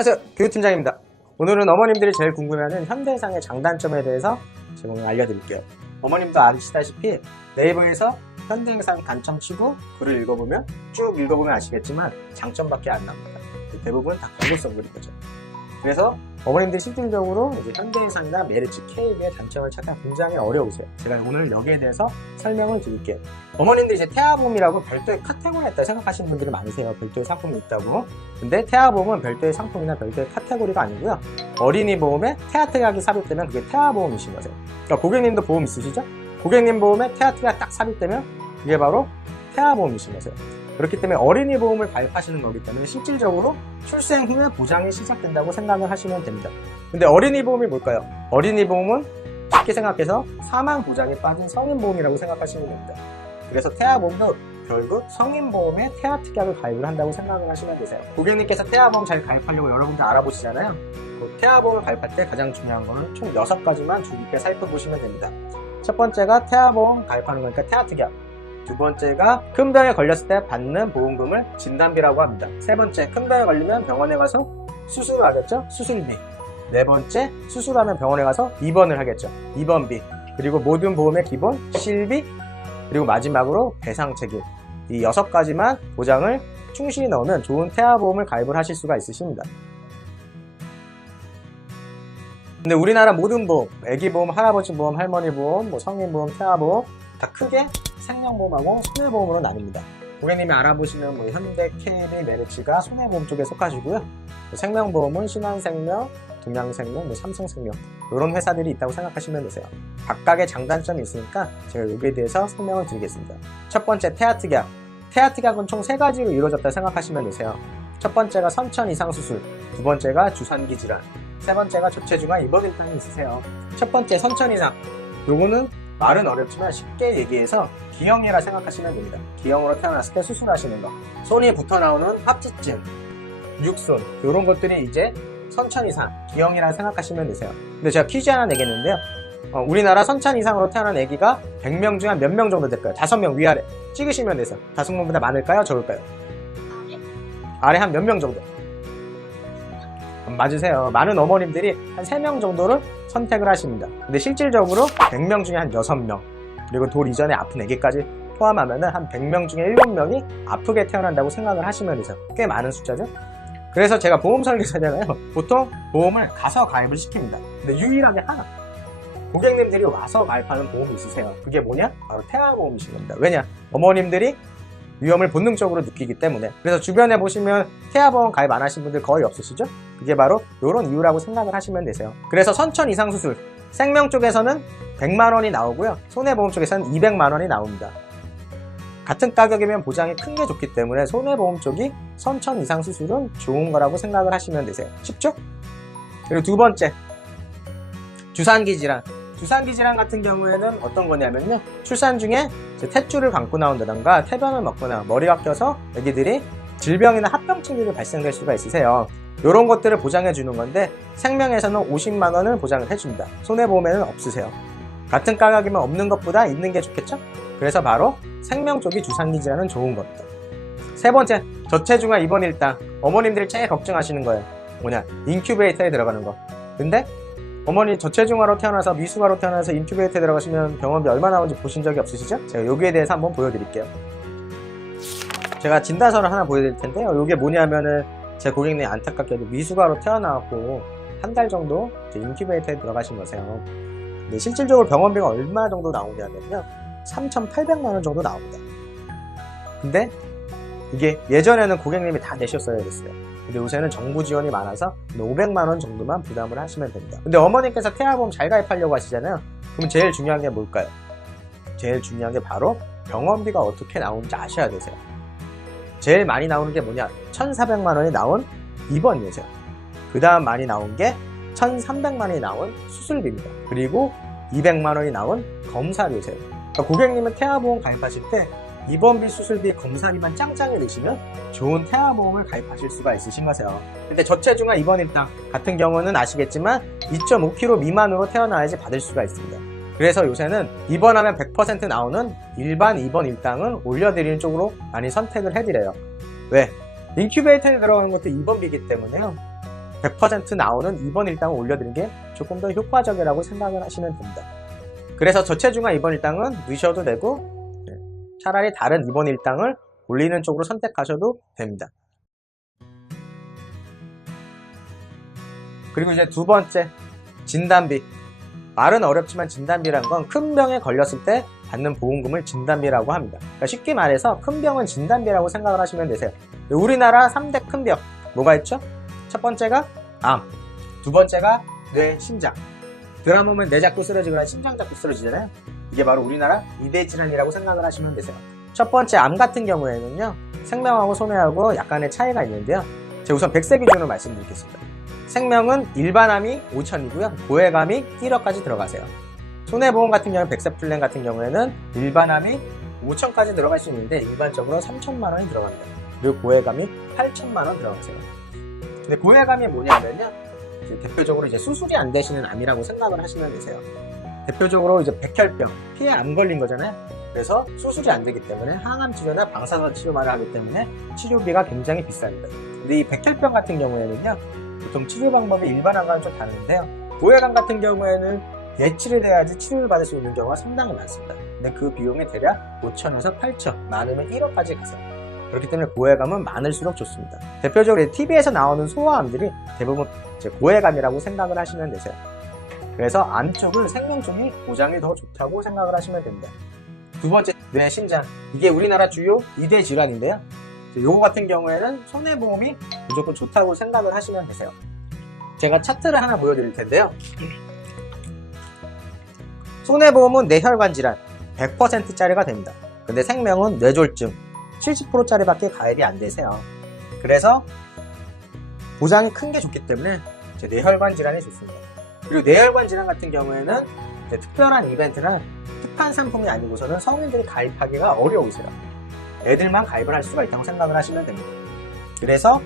안녕하세요, 교육팀장입니다. 오늘은 어머님들이 제일 궁금해하는 현대해상의 장단점에 대해서 제가 오늘 알려드릴게요. 어머님도 아시다시피 네이버에서 현대해상 단점 치고 글을 읽어보면 쭉 읽어보면 아시겠지만 장점밖에 안 나옵니다. 대부분 다 경고성 글이죠. 그래서 어머님들이 실질적으로 이제 현대해상이나 메르츠, KB의 단점을 찾아 굉장히 어려우세요. 제가 오늘 여기에 대해서 설명을 드릴게요. 어머님들이 이제 태아보험이라고 별도의 카테고리가 있다고 생각하시는 분들이 많으세요. 별도의 상품이 있다고. 근데 태아보험은 별도의 상품이나 별도의 카테고리가 아니고요. 어린이 보험에 태아특약이 삽입되면 그게 태아보험이신 거죠. 그러니까 고객님도 보험 있으시죠? 고객님 보험에 태아특약 딱 삽입되면 그게 바로 태아보험이신 거죠. 그렇기 때문에 어린이 보험을 가입하시는 거기 때문에 실질적으로 출생 후에 보장이 시작된다고 생각을 하시면 됩니다. 근데 어린이 보험이 뭘까요? 어린이 보험은 쉽게 생각해서 사망 보장이 빠진 성인 보험이라고 생각하시면 됩니다. 그래서 태아보험도 결국 성인 보험에 태아특약을 가입을 한다고 생각을 하시면 되세요. 고객님께서 태아보험 잘 가입하려고 여러분들 알아보시잖아요. 태아보험을 가입할 때 가장 중요한 거는 총 6가지만 주의 깊게 살펴보시면 됩니다. 첫 번째가 태아보험 가입하는 거니까 태아특약. 두 번째가 큰 병에 걸렸을 때 받는 보험금을 진단비라고 합니다. 세 번째, 큰 병에 걸리면 병원에 가서 수술을 하겠죠? 수술비. 네 번째, 수술하면 병원에 가서 입원을 하겠죠? 입원비. 그리고 모든 보험의 기본 실비. 그리고 마지막으로 배상 책임. 이 6가지만 보장을 충실히 넣으면 좋은 태아보험을 가입을 하실 수가 있으십니다. 근데 우리나라 모든 보험, 애기보험, 할아버지 보험, 할머니 보험, 성인보험, 태아보험 다 크게 생명보험하고 손해보험으로 나뉩니다. 고객님이 알아보시는 현대, KB, 메르츠가 손해보험 쪽에 속하시고요. 생명보험은 신한생명, 동양생명, 삼성생명 이런 회사들이 있다고 생각하시면 되세요. 각각의 장단점이 있으니까 제가 여기에 대해서 설명을 드리겠습니다. 첫 번째, 태아특약. 태아특약은 총 3가지로 이루어졌다고 생각하시면 되세요. 첫 번째가 선천 이상 수술, 두 번째가 주산기 질환, 세 번째가 저체중아 입원일당이 있으세요. 첫 번째, 선천 이상. 요거는 말은 어렵지만 쉽게 얘기해서 기형이라 생각하시면 됩니다. 기형으로 태어났을 때 수술하시는 거. 손이 붙어 나오는 합지증, 육손 이런 것들이 이제 선천 이상, 기형이라 생각하시면 되세요. 근데 제가 퀴즈 하나 내겠는데요. 우리나라 선천 이상으로 태어난 아기가 100명 중에 한 몇 명 정도 될까요? 5명 위아래 찍으시면 돼서 5명보다 많을까요? 적을까요? 아래 한 몇 명 정도? 맞으세요. 많은 어머님들이 한 3명 정도를 선택을 하십니다. 근데 실질적으로 100명 중에 한 6명, 그리고 돌 이전에 아픈 아기까지 포함하면 한 100명 중에 7명이 아프게 태어난다고 생각을 하시면 되죠. 꽤 많은 숫자죠. 그래서 제가 보험 설계사잖아요. 보통 보험을 가서 가입을 시킵니다. 근데 유일하게 하나, 고객님들이 와서 가입하는 보험이 있으세요. 그게 뭐냐? 바로 태아보험이신 겁니다. 왜냐? 어머님들이 위험을 본능적으로 느끼기 때문에. 그래서 주변에 보시면 태아보험 가입 안 하신 분들 거의 없으시죠? 그게 바로 이런 이유라고 생각을 하시면 되세요. 그래서 선천 이상 수술, 생명 쪽에서는 100만 원이 나오고요. 손해보험 쪽에서는 200만 원이 나옵니다. 같은 가격이면 보장이 큰 게 좋기 때문에 손해보험 쪽이 선천 이상 수술은 좋은 거라고 생각을 하시면 되세요. 쉽죠? 그리고 두 번째, 주산기 질환. 주산기 질환 같은 경우에는 어떤 거냐면요, 출산 중에 탯줄을 감고 나온다던가 태변을 먹거나 머리가 껴서 애기들이 질병이나 합병증이 발생될 수가 있으세요. 이런 것들을 보장해 주는 건데 생명에서는 50만 원을 보장을 해줍니다. 손해보험에는 없으세요. 같은 가격이면 없는 것보다 있는 게 좋겠죠? 그래서 바로 생명 쪽이 주산기 질환은 좋은 겁니다. 세 번째, 저체중아 입원일당. 어머님들이 제일 걱정하시는 거예요. 뭐냐? 인큐베이터에 들어가는 거. 근데 어머니 저체중아로 태어나서 미숙아로 태어나서 인큐베이터에 들어가시면 병원비 얼마 나오는지 보신 적이 없으시죠? 제가 여기에 대해서 한번 보여드릴게요. 제가 진단서를 하나 보여드릴 텐데요. 이게 뭐냐면은 제 고객님이 안타깝게도 미숙아로 태어나고 한 달 정도 인큐베이터에 들어가신 거세요. 근데 실질적으로 병원비가 얼마 정도 나오냐면요, 3,800만 원 정도 나옵니다. 근데 이게 예전에는 고객님이 다 내셨어야 됐어요. 근데 요새는 정부 지원이 많아서 500만 원 정도만 부담을 하시면 됩니다. 근데 어머님께서 태아보험 잘 가입하려고 하시잖아요. 그럼 제일 중요한 게 뭘까요? 제일 중요한 게 바로 병원비가 어떻게 나오는지 아셔야 되세요. 제일 많이 나오는 게 뭐냐? 1,400만 원이 나온 입원 예정. 그 다음 많이 나온 게 1,300만 원이 나온 수술비입니다. 그리고 200만 원이 나온 검사료세요. 그러니까 고객님은 태아보험 가입하실 때 입원비, 수술비, 검사비만 짱짱이 내시면 좋은 태아보험을 가입하실 수가 있으신 거세요. 근데 저체중아 입원일당 같은 경우는 아시겠지만 2.5kg 미만으로 태어나야지 받을 수가 있습니다. 그래서 요새는 입원하면 100% 나오는 일반 입원일당은 올려드리는 쪽으로 많이 선택을 해드려요. 왜? 인큐베이터에 들어가는 것도 입원비이기 때문에요. 100% 나오는 입원 일당을 올려드리는 게 조금 더 효과적이라고 생각을 하시면 됩니다. 그래서 저체중아 입원 일당은 넣으셔도 되고 차라리 다른 입원 일당을 올리는 쪽으로 선택하셔도 됩니다. 그리고 이제 두 번째, 진단비. 말은 어렵지만 진단비라는 건 큰 병에 걸렸을 때 받는 보험금을 진단비라고 합니다. 그러니까 쉽게 말해서 큰 병은 진단비라고 생각을 하시면 되세요. 우리나라 3대 큰 병, 뭐가 있죠? 첫 번째가 암, 두 번째가 뇌, 심장. 드라마 보면 뇌 잡고 쓰러지거나 심장 잡고 쓰러지잖아요. 이게 바로 우리나라 2대 질환이라고 생각을 하시면 되세요. 첫 번째 암 같은 경우에는요, 생명하고 손해하고 약간의 차이가 있는데요. 제가 우선 100세 기준으로 말씀드리겠습니다. 생명은 일반암이 5천이고요. 고액암이 1억까지 들어가세요. 손해보험 같은 경우는 100세 플랜 같은 경우에는 일반암이 5천까지 들어갈 수 있는데 일반적으로 3천만 원이 들어갑니다. 그리고 고액암이 8천만 원 들어가세요. 근데 고액암이 뭐냐면요, 대표적으로 이제 수술이 안 되시는 암이라고 생각을 하시면 되세요. 대표적으로 이제 백혈병, 피에 암 걸린 거잖아요. 그래서 수술이 안 되기 때문에 항암 치료나 방사선 치료만 하기 때문에 치료비가 굉장히 비쌉니다. 근데 이 백혈병 같은 경우에는요, 보통 치료 방법이 일반암과는 좀 다른데요. 고액암 같은 경우에는 예치를 해야지 치료를 받을 수 있는 경우가 상당히 많습니다. 근데 그 비용이 대략 5천에서 8천, 많으면 1억까지 가세요. 그렇기 때문에 고액암은 많을수록 좋습니다. 대표적으로 TV에서 나오는 소아암들이 대부분 이제 고액암이라고 생각을 하시면 되세요. 그래서 암 쪽은 생명 쪽이 보장이 더 좋다고 생각을 하시면 됩니다. 두 번째, 뇌, 심장. 이게 우리나라 주요 2대 질환인데요. 요거 같은 경우에는 손해보험이 무조건 좋다고 생각을 하시면 되세요. 제가 차트를 하나 보여드릴 텐데요. 손해보험은 뇌혈관 질환 100%짜리가 됩니다. 근데 생명은 뇌졸중 70%짜리밖에 가입이 안 되세요. 그래서 보장이 큰 게 좋기 때문에 뇌혈관 질환이 좋습니다. 그리고 뇌혈관 질환 같은 경우에는 특별한 이벤트나 특판 상품이 아니고서는 성인들이 가입하기가 어려우세요. 애들만 가입을 할 수가 있다고 생각을 하시면 됩니다. 그래서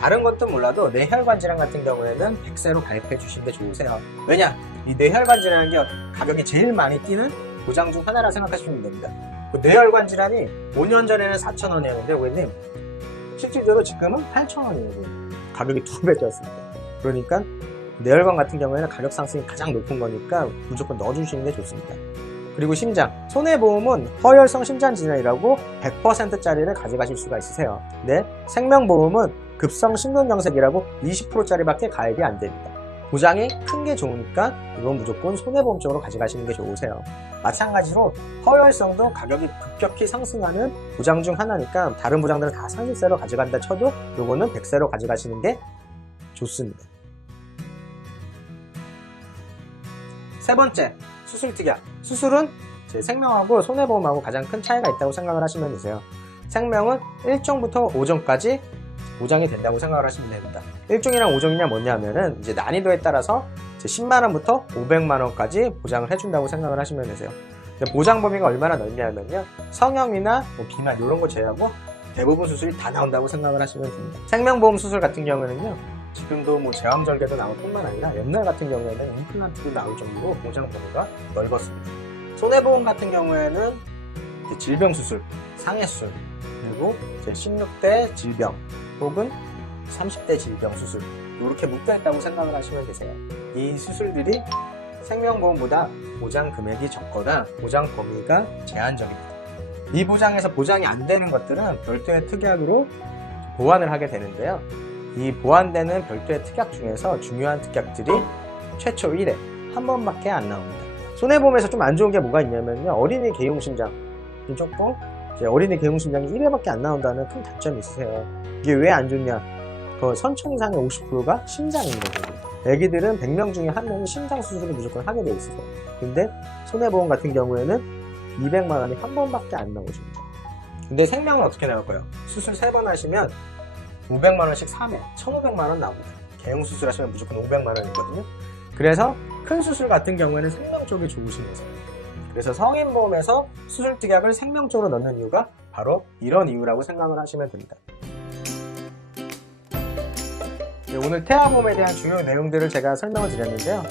다른 것도 몰라도 뇌혈관 질환 같은 경우에는 100세로 가입해 주시는 게 좋으세요. 왜냐? 이 뇌혈관 질환은 가격이 제일 많이 뛰는 보장 중 하나라 생각하시면 됩니다. 그 뇌혈관 질환이 5년 전에는 4,000원이었는데 고객님, 실질적으로 지금은 8,000원이에요. 가격이 2배 뛰었습니다. 그러니까 뇌혈관 같은 경우에는 가격 상승이 가장 높은 거니까 무조건 넣어주시는 게 좋습니다. 그리고 심장, 손해보험은 허혈성 심장질환이라고 100%짜리를 가져가실 수가 있으세요. 근데 생명보험은 급성 심근경색이라고 20%짜리밖에 가입이 안 됩니다. 보장이 큰 게 좋으니까 이건 무조건 손해보험 쪽으로 가져가시는 게 좋으세요. 마찬가지로 허혈성도 가격이 급격히 상승하는 보장 중 하나니까 다른 보장들은 다 30세로 가져간다 쳐도 이거는 100세로 가져가시는 게 좋습니다. 세 번째, 수술특약. 수술은 제 생명하고 손해보험하고 가장 큰 차이가 있다고 생각을 하시면 되세요. 생명은 1종부터 5종까지 보장이 된다고 생각을 하시면 됩니다. 1종이랑 5종이냐 뭐냐면은 이제 난이도에 따라서 10만원부터 500만원까지 보장을 해준다고 생각을 하시면 되세요. 보장 범위가 얼마나 넓냐면요, 성형이나 비만 이런 거 제외하고 대부분 수술이 다 나온다고 생각을 하시면 됩니다. 생명보험 수술 같은 경우는요, 지금도 제왕절개도 나올 뿐만 아니라 옛날 같은 경우에는 임플란트도 나올 정도로 보장 범위가 넓었습니다. 손해보험 같은 경우에는 질병 수술, 상해 수술, 그리고 16대 질병 혹은 30대 질병 수술, 이렇게 묶여있다고 생각을 하시면 되세요. 이 수술들이 생명보험보다 보장 금액이 적거나 보장 범위가 제한적입니다. 이 보장에서 보장이 안 되는 것들은 별도의 특약으로 보완을 하게 되는데요. 이 보완되는 별도의 특약 중에서 중요한 특약들이 최초 1회, 한 번밖에 안 나옵니다. 손해보험에서 좀 안 좋은 게 뭐가 있냐면요, 어린이 개용심장, 조금 어린이 개용심장이 1회밖에 안 나온다는 큰 단점이 있으세요. 이게 왜 안 좋냐? 그 선천 이상의 50%가 심장입니다. 애기들은 100명 중에 1명이 심장 수술을 무조건 하게 돼 있어요. 근데 손해보험 같은 경우에는 200만 원이 한 번밖에 안 나오죠. 근데 생명은 어떻게 나올까요? 수술 3번 하시면 500만 원씩 3회, 1,500만 원 나옵니다. 개용 수술 하시면 무조건 500만 원이거든요. 그래서 큰 수술 같은 경우에는 생명 쪽이 좋으신 거죠. 그래서 성인보험에서 수술 특약을 생명 쪽으로 넣는 이유가 바로 이런 이유라고 생각을 하시면 됩니다. 네, 오늘 태아보험에 대한 주요 내용들을 제가 설명을 드렸는데요.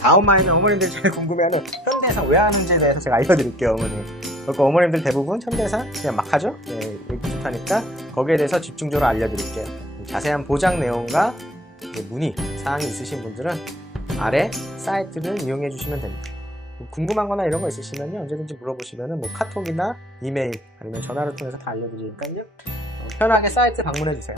다음화에는 어머님들이 제일 궁금해하는 현대해상 왜 하는지에 대해서 제가 알려드릴게요. 그러니까 어머님들 대부분 현대해상 그냥 막 하죠. 네, 좋다니까 거기에 대해서 집중적으로 알려드릴게요. 자세한 보장 내용과 문의 사항이 있으신 분들은 아래 사이트를 이용해 주시면 됩니다. 궁금한 거나 이런 거 있으시면요, 언제든지 물어보시면은 뭐 카톡이나 이메일 아니면 전화를 통해서 다 알려드리니까요, 편하게 사이트 방문해 주세요.